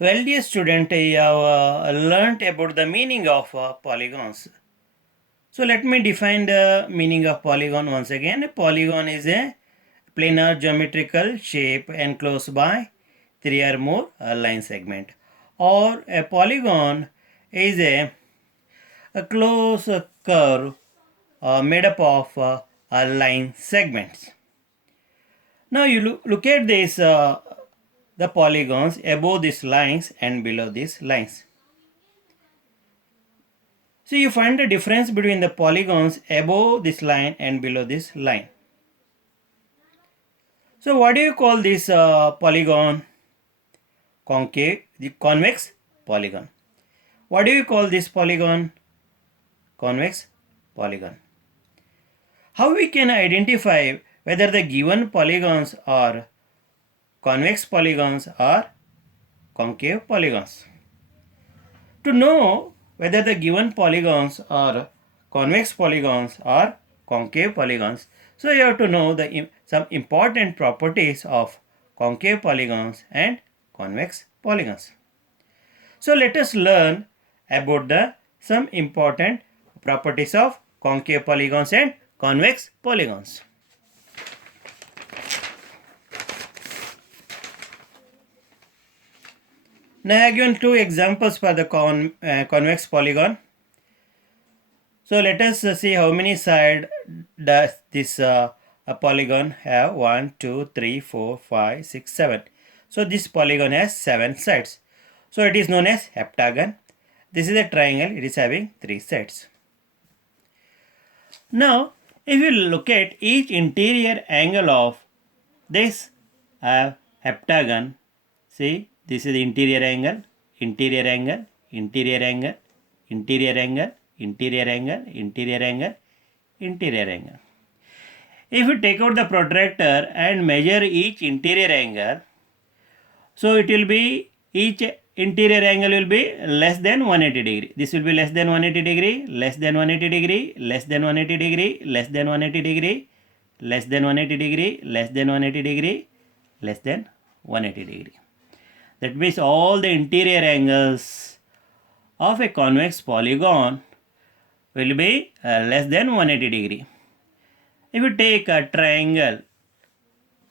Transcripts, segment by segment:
Well, dear student, you have learnt about the meaning of polygons. So let me define the meaning of polygon once again. A polygon is a planar geometrical shape enclosed by three or more line segment. Or a polygon is a closed curve made up of line segments. Now you look at this the polygons above these lines and below these lines. So you find the difference between the polygons above this line and below this line. So what do you call this polygon? Concave, the convex polygon. What do you call this polygon? Convex polygon. How we can identify whether the given polygons are convex polygons or concave polygons? To know whether the given polygons are convex polygons or concave polygons, so you have to know some important properties of concave polygons and convex polygons. So let us learn about the some important properties of concave polygons and convex polygons. Now I have given two examples for the convex polygon. So let us see how many sides does this polygon have. 1, 2, 3, 4, 5, 6, 7. So this polygon has 7 sides. So it is known as heptagon. This is a triangle. It is having 3 sides. Now if you look at each interior angle of this heptagon, see this is the interior angle, interior angle, interior angle, interior angle, interior angle, interior angle, interior angle. If you take out the protractor and measure each interior angle, so it will be each interior angle will be less than 180 degree. This will be less than 180 degree, less than 180 degree, less than 180 degree, less than 180 degree, less than 180 degree, less than 180 degree, less than 180 degree. That means all the interior angles of a convex polygon will be less than 180 degree. If you take a triangle,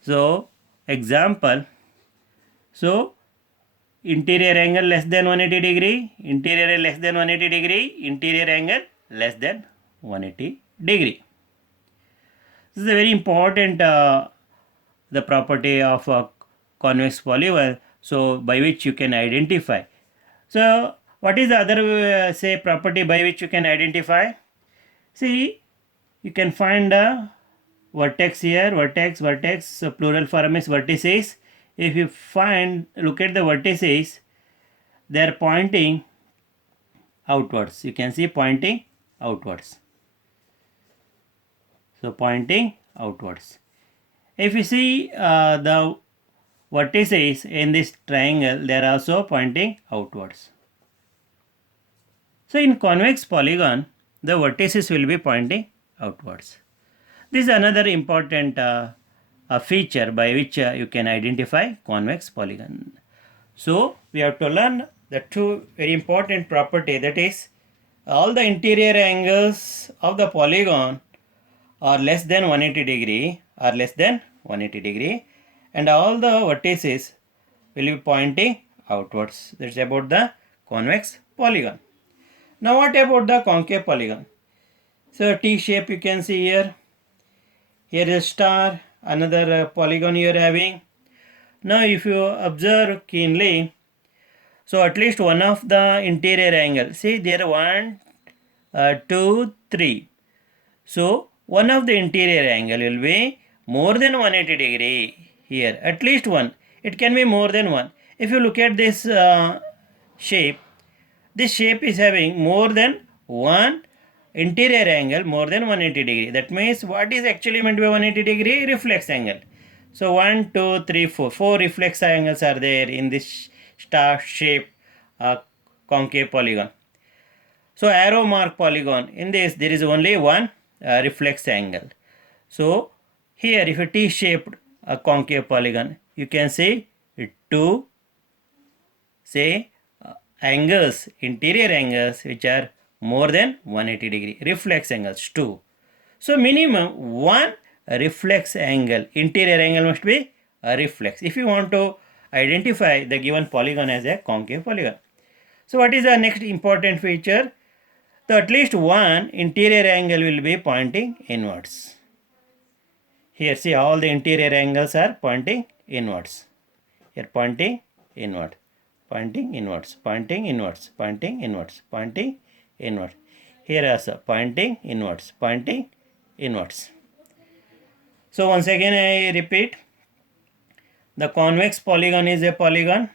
so example, so interior angle less than 180 degree, interior less than 180 degree, interior angle less than 180 degree. This is a very important the property of a convex polygon, so by which you can identify. So what is the other say property by which you can identify? See, you can find a vertex here, vertex, vertex, so plural form is vertices. If you look at the vertices, they are pointing outwards. You can see pointing outwards. So pointing outwards. If you see the vertices in this triangle, they are also pointing outwards. So in convex polygon, the vertices will be pointing outwards. This is another important feature by which you can identify convex polygon. So we have to learn the two very important property, that is all the interior angles of the polygon are less than 180 degree or less than 180 degree, and all the vertices will be pointing outwards. That's about the convex polygon. Now what about the concave polygon? So T shape you can see here. Here is a star, another polygon you are having. Now if you observe keenly, so at least one of the interior angle, see there are 1, 2, 3. So one of the interior angle will be more than 180 degree here, at least one. It can be more than one. If you look at this shape, this shape is having more than one interior angle more than 180 degree. That means what is actually meant by 180 degree? Reflex angle. So 1, 2, 3, 4. 4 reflex angles are there in this star shape concave polygon. So arrow mark polygon, in this there is only one reflex angle. So here if a T-shaped concave polygon, you can see 2, say angles, interior angles which are more than 180 degree, reflex angles 2. So minimum one reflex angle, interior angle must be a reflex if you want to identify the given polygon as a concave polygon. So what is the next important feature? So at least one interior angle will be pointing inwards. Here see all the interior angles are pointing inwards. Here pointing inward, pointing inwards, pointing inwards, pointing inwards, pointing inwards. Here also pointing inwards, pointing inwards. So once again I repeat, the convex polygon is a polygon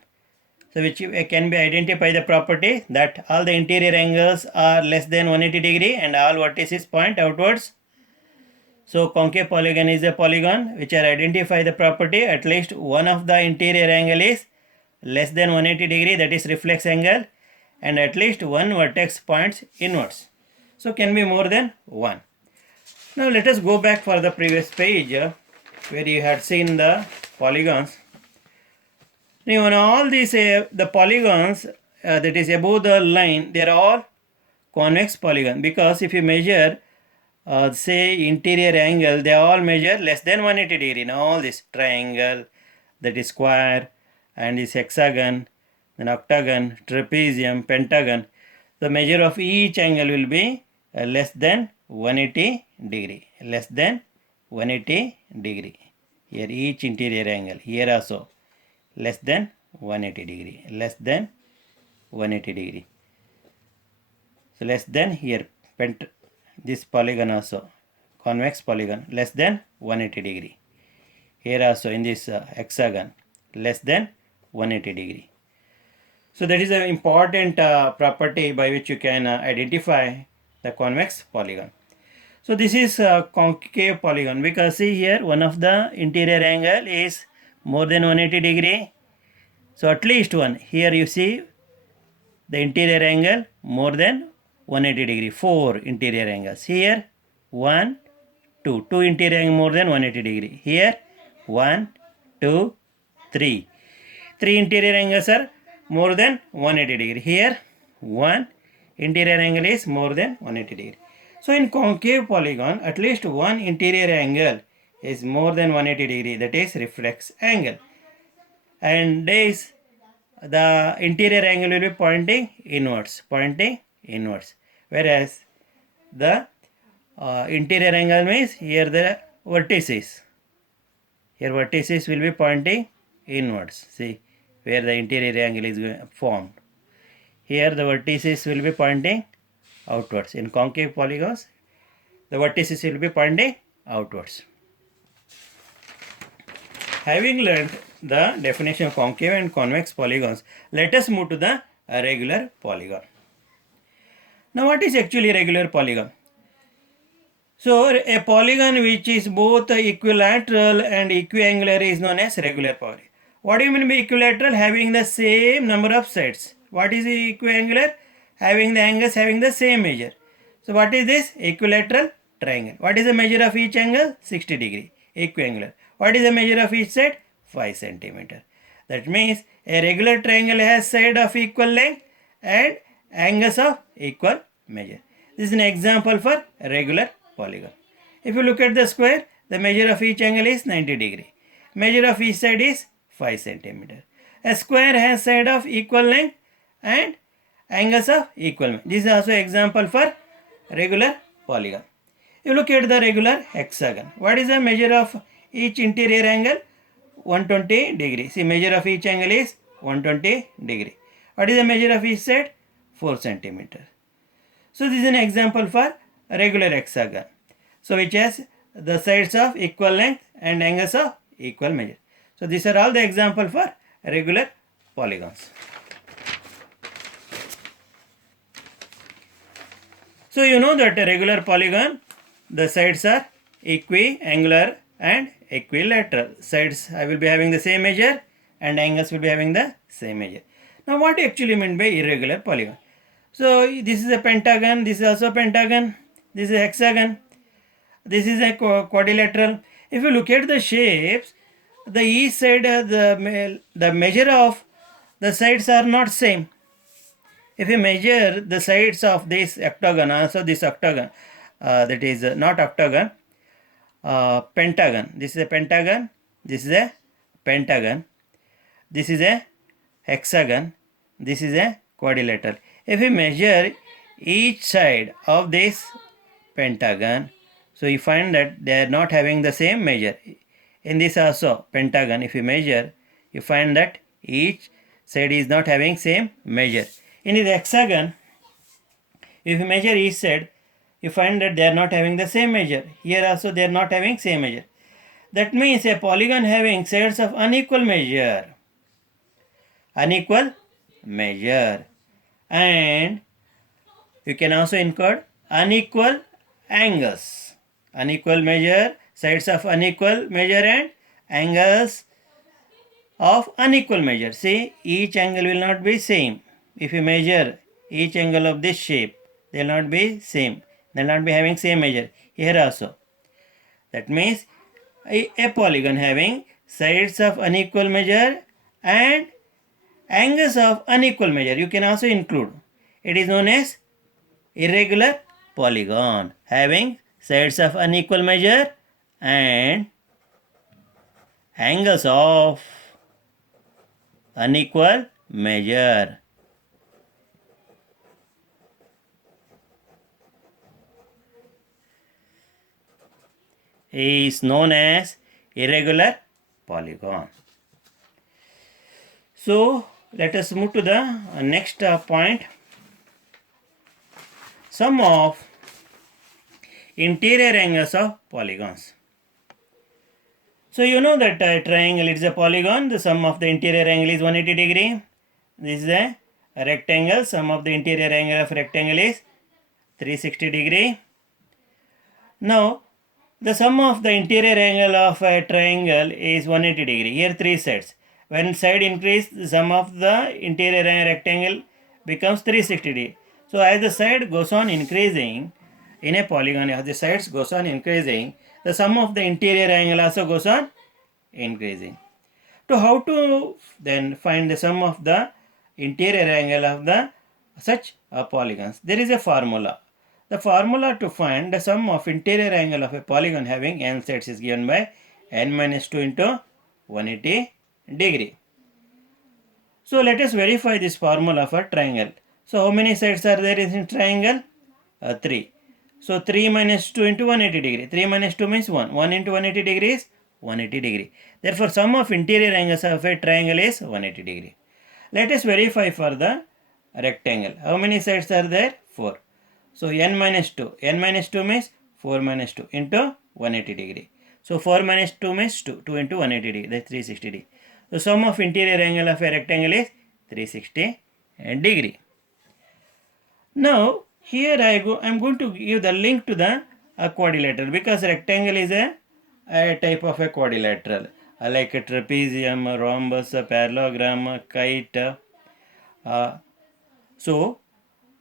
so which can be identified by the property that all the interior angles are less than 180 degree and all vertices point outwards. So concave polygon is a polygon which are identify the property at least one of the interior angle is less than 180 degree, that is reflex angle, and at least one vertex points inwards. So can be more than one. Now let us go back for the previous page where you had seen the polygons. Now on all these the polygons that is above the line, they are all convex polygon, because if you measure say interior angle, they all measure less than 180 degree. Now all this triangle, that is square, and this hexagon, then octagon, trapezium, pentagon, the measure of each angle will be less than 180 degree, less than 180 degree. Here each interior angle, here also less than 180 degree, less than 180 degree. So less than here this polygon also convex polygon less than 180 degree. Here also in this hexagon less than 180 degree. So that is an important property by which you can identify the convex polygon. So this is concave polygon, because see here one of the interior angle is more than 180 degree. So at least one, here you see the interior angle more than 180 degree, 4 interior angles. Here 1, 2, 2 interior angle more than 180 degree. Here 1, 2, 3. 3 interior angles are more than 180 degree. Here 1 interior angle is more than 180 degree. So in concave polygon, at least one interior angle is more than 180 degree, that is reflex angle. And this the interior angle will be pointing inwards, whereas the interior angle means here the vertices, here vertices will be pointing inwards. See where the interior angle is formed. Here the vertices will be pointing outwards. In concave polygons, the vertices will be pointing outwards. Having learned the definition of concave and convex polygons, let us move to the regular polygon. Now what is actually regular polygon? So a polygon which is both equilateral and equiangular is known as regular polygon. What do you mean by equilateral? Having the same number of sides. What is equiangular? Having the angles having the same measure. So what is this? Equilateral triangle. What is the measure of each angle? 60 degree. Equiangular. What is the measure of each side? 5 centimeter. That means a regular triangle has side of equal length and angles of equal measure. This is an example for regular polygon. If you look at the square, the measure of each angle is 90 degree. Measure of each side is 5 centimeter. A square has side of equal length and angles of equal measure. This is also example for regular polygon. You look at the regular hexagon. What is the measure of each interior angle? 120 degree. See, measure of each angle is 120 degree. What is the measure of each side? 4 centimeter. So this is an example for regular hexagon. So which has the sides of equal length and angles of equal measure. So these are all the example for regular polygons. So you know that a regular polygon, the sides are equiangular and equilateral. Sides I will be having the same measure and angles will be having the same measure. Now what do you actually mean by irregular polygon? So this is a pentagon, this is also a pentagon, this is a hexagon, this is a quadrilateral. If you look at the shapes, the each side the measure of the sides are not same. If you measure the sides of this octagon, also this octagon, that is not octagon, pentagon. This is a pentagon, this is a pentagon, this is a hexagon, this is a quadrilateral. If we measure each side of this pentagon, so you find that they are not having the same measure. In this also pentagon, if you measure, you find that each side is not having same measure. In the hexagon, if you measure each side, you find that they are not having the same measure. Here also they are not having same measure. That means a polygon having sides of unequal measure. Unequal measure. And you can also include unequal angles. Unequal measure, sides of unequal measure and angles of unequal measure. See, each angle will not be same. If you measure each angle of this shape, they will not be same. They will not be having same measure. Here also. That means a polygon having sides of unequal measure and angles of unequal measure. You can also include. It is known as irregular polygon having sides of unequal measure and angles of unequal measure. Is known as irregular polygon. So let us move to the next point. Sum of interior angles of polygons. So you know that a triangle is a polygon. The sum of the interior angle is 180 degree. This is a rectangle. Sum of the interior angle of rectangle is 360 degree. Now the sum of the interior angle of a triangle is 180 degree. Here three sides. When side increase, the sum of the interior rectangle becomes 360 degree. So as the side goes on increasing in a polygon, as the sides goes on increasing, the sum of the interior angle also goes on increasing. So how to then find the sum of the interior angle of the such polygons? There is a formula. The formula to find the sum of interior angle of a polygon having n sides is given by n minus 2 into 180 degree. So let us verify this formula for triangle. So how many sides are there in triangle? 3. So 3 minus 2 into 180 degree. 3 minus 2 means 1. 1 into 180 degree is 180 degree. Therefore sum of interior angles of a triangle is 180 degree. Let us verify for the rectangle. How many sides are there? 4. So n minus 2. n minus 2 means 4 minus 2 into 180 degree. So 4 minus 2 means 2. 2 into 180 degree. That's 360 degree. The sum of interior angle of a rectangle is 360 degree. Now here I am going to give the link to the quadrilateral, because rectangle is a type of a quadrilateral, like a trapezium, a rhombus, a parallelogram, a kite. So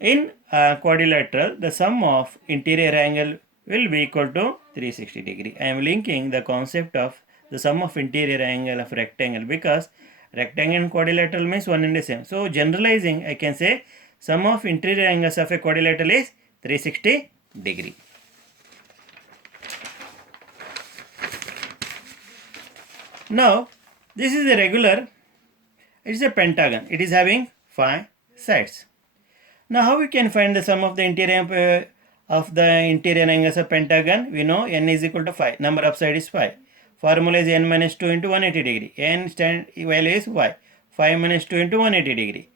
in quadrilateral, the sum of interior angle will be equal to 360 degree. I am linking the concept of the sum of interior angle of rectangle, because rectangle and quadrilateral means one and the same. So generalizing, I can say sum of interior angles of a quadrilateral is 360 degree. Now this is a regular, it is a pentagon. It is having 5 sides. Now how we can find the sum of the interior angles of pentagon? We know n is equal to 5. Number of sides is 5. Formula is n minus 2 into 180 degree. N value is y. 5 minus 2 into 180 degree.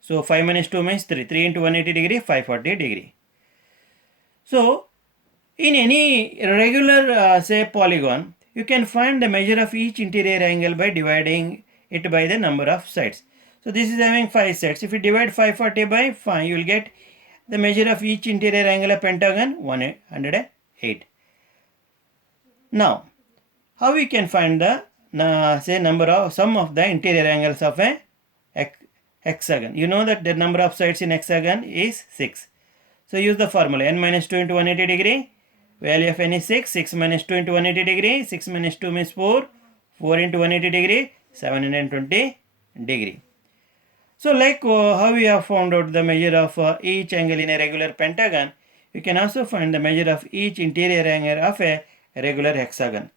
So 5 minus 2 means 3. 3 into 180 degree, 540 degree. So in any regular say polygon, you can find the measure of each interior angle by dividing it by the number of sides. So this is having 5 sides. If you divide 540 by 5, you will get the measure of each interior angle of pentagon 108. Now, how we can find the sum of the interior angles of a hexagon? You know that the number of sides in hexagon is 6. So use the formula n minus 2 into 180 degree. Value of n is 6. 6 minus 2 into 180 degree. 6 minus 2 means 4. 4 into 180 degree, 720 degree. So like how we have found out the measure of each angle in a regular pentagon, you can also find the measure of each interior angle of a regular hexagon.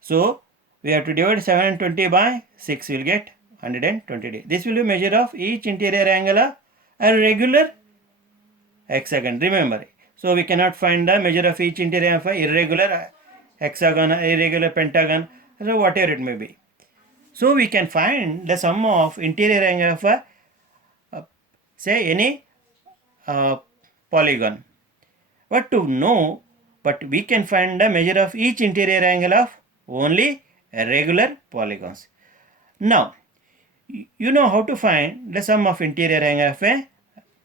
So we have to divide 720 by 6, we will get 120 degrees. This will be measure of each interior angle of a regular hexagon. Remember, so we cannot find the measure of each interior of a irregular hexagon, irregular pentagon, so whatever it may be. So we can find the sum of interior angle of a say any uh, polygon. What to know, but we can find the measure of each interior angle of only regular polygons. Now, you know how to find the sum of interior angle of a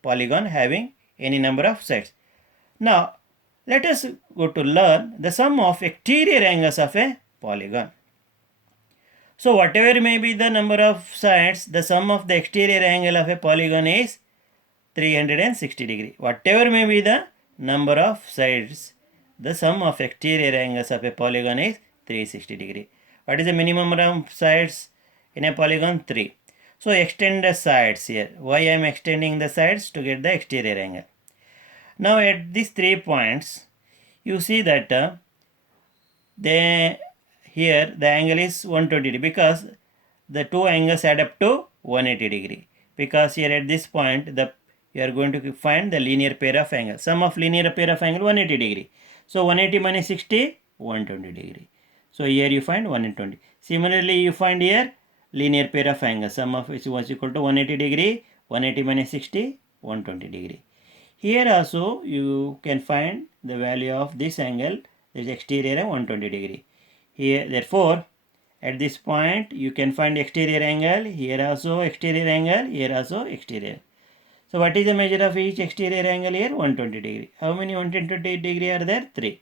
polygon having any number of sides. Now, let us go to learn the sum of exterior angles of a polygon. So, whatever may be the number of sides, the sum of the exterior angle of a polygon is 360 degree. Whatever may be the number of sides, the sum of exterior angles of a polygon is 360 degree. What is the minimum number of sides in a polygon? 3. So extend the sides here. Why I am extending the sides? To get the exterior angle. Now at these 3 points, you see that here the angle is 120 degree because the two angles add up to 180 degree. Because here at this point you are going to find the linear pair of angles. Sum of linear pair of angle 180 degree. So 180 minus 60, 120 degree. So here you find 120. Similarly, you find here linear pair of angles. Sum of which was equal to 180 degree, 180 minus 60, 120 degree. Here also you can find the value of this angle, that is exterior 120 degree. Here, therefore, at this point you can find exterior angle, here also exterior angle, here also exterior. So what is the measure of each exterior angle here? 120 degree. How many 120 degree are there? 3.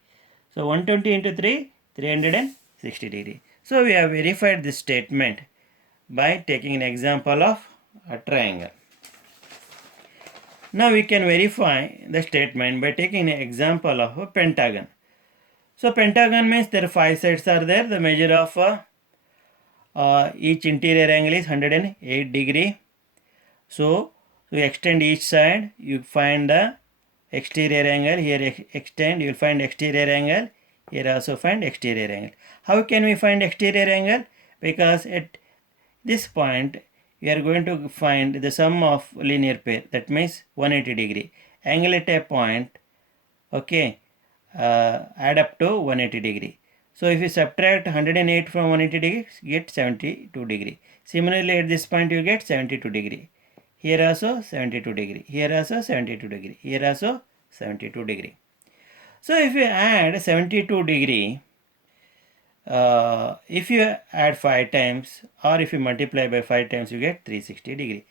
So 120 into 3, 360 degree. So we have verified this statement by taking an example of a triangle. Now we can verify the statement by taking an example of a pentagon. So pentagon means there are 5 sides are there. The measure of each interior angle is 108 degree. So you extend each side, you find the exterior angle. Here extend, you will find exterior angle. Here also find exterior angle. How can we find exterior angle? Because at this point we are going to find the sum of linear pair, that means 180 degree. Angle at a point, okay, add up to 180 degree. So if you subtract 108 from 180 degree, get 72 degree. Similarly at this point you get 72 degree. Here also 72 degree. Here also 72 degree. Here also 72 degree. So if you add 72 degree, if you add 5 times or if you multiply by 5 times, you get 360 degree.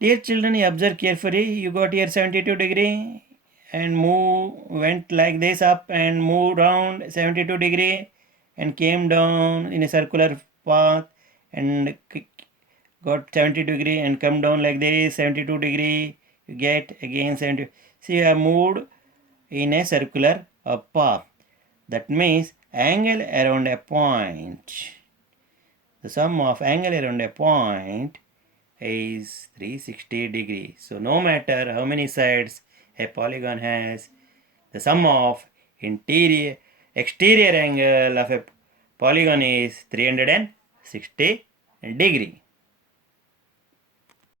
Dear children, you observe carefully. You got here 72 degree and went like this up and moved around 72 degree and came down in a circular path and got 70 degree and come down like this 72 degree. You get again 70. See, you have moved in a circular path. That means angle around a point. The sum of angle around a point is 360 degree. So no matter how many sides a polygon has, the sum of exterior angle of a polygon is 360 degree.